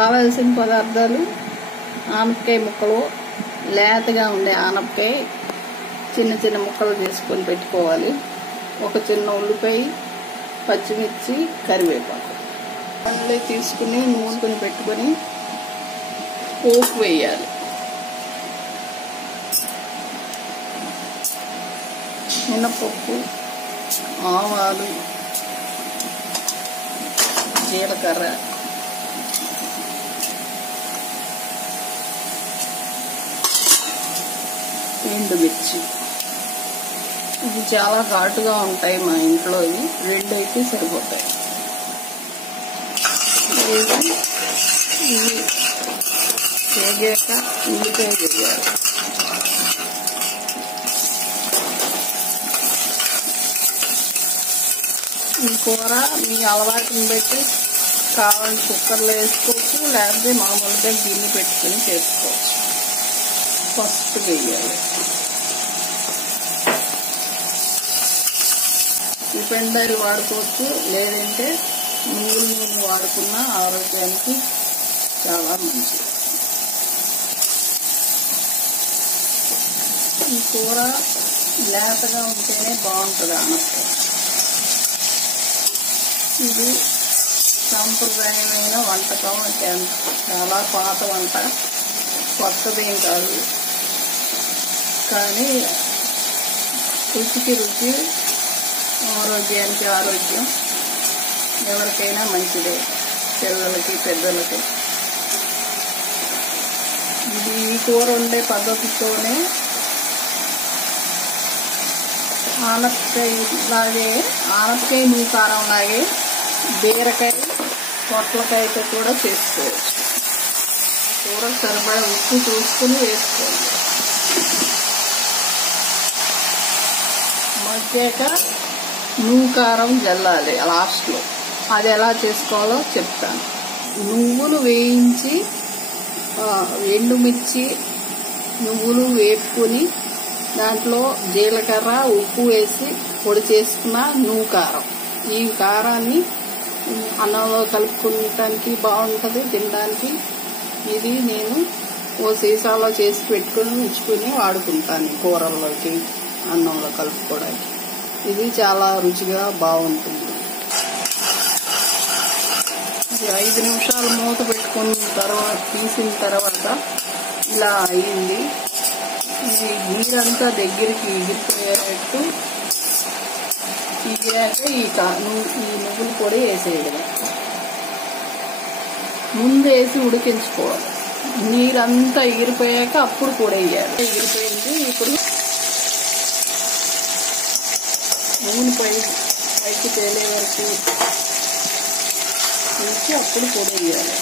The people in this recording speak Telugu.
కావాల్సిన పదార్థాలు: ఆనపకాయ ముక్కలు, లేతగా ఉండే ఆనపకాయ చిన్న చిన్న ముక్కలు చేసుకొని పెట్టుకోవాలి. ఒక చిన్న ఉల్లిపాయ, పచ్చిమిర్చి, కరివేపాకు అన్నీ తీసుకుని నూనె పెట్టుకొని పోపు వేయాలి. మినపప్పు, ఆవాలు, జీలకర్ర, ఎండుమిర్చి. ఇవి చాలా ఘాటుగా ఉంటాయి మా ఇంట్లో. ఇవి 2 అయితే సరిపోతాయి. ఇవి వేగాక ఉల్లిపాయ వేయాలి. ఈ కూర మీ అలవాటుని బట్టి కావాలంటే కుక్కర్లో వేసుకోవచ్చు, లేకపోతే మామూలుగా గిన్నె పెట్టుకుని చేసుకోవచ్చు. పసుపు వేయాలి. రిఫైండ్ వాడుకోవచ్చు, లేదంటే నువ్వుల నూనె వాడుకున్న ఆరోగ్యానికి చాలా మంచిది. ఈ కూర లేతగా ఉంటేనే బాగుంటుంది ఆనపకాయ. ఇది సాంప్రదాయమైన వంటకం. చాలా పాత వంట, కొత్తదేం కాదు. కానీ రుచికి రుచి, ఆరోగ్యానికి ఆరోగ్యం. ఎవరికైనా మంచిదే, పిల్లలకి పెద్దలకి. ఇది ఈ కూర వండే పద్ధతితోనే ఆనపకాయ నూకారం లాగే బీరకాయ, పొట్లకాయతో కూడా చేసుకోవచ్చు. కూర సరిపడా ఉప్పు చూసుకుని వేసుకోవాలి. మగ్గాక నూకారం జల్లాలి లాస్ట్లో. అది ఎలా చేసుకోవాలో చెప్తాను. నువ్వులు వేయించి, ఎండుమిర్చి, నువ్వులు వేపుకొని దాంట్లో జీలకర్ర, ఉప్పు వేసి పొడి చేసుకున్న నూకారం. ఈ కారాన్ని అన్నంలో కలుపుకోవటానికి బాగుంటుంది, తినడానికి. ఇది నేను ఓ సీసాలో చేసి పెట్టుకుని ఉంచుకుని వాడుకుంటాను కూరల్లోకి, అన్నంలో కలుపుకోవడానికి. ఇది చాలా రుచిగా బాగుంటుంది. 5 నిమిషాలు మూత పెట్టుకున్న తర్వాత తీసిన తర్వాత ఇలా అయింది. ఇది నీరంతా దగ్గరికి ఎగిరిపోయేటట్టు తీయాక ఈ నువ్వుల పొడి వేసేయడం. ముందు వేసి ఉడికించుకోవాలి. నీరంతా ఎగిరిపోయాక అప్పుడు పొడి వేయాలి. ఎగిరిపోయింది. ఇప్పుడు నూనె పైకి తేలే వరకు తీసి అప్పుడు పొడి వేయాలి.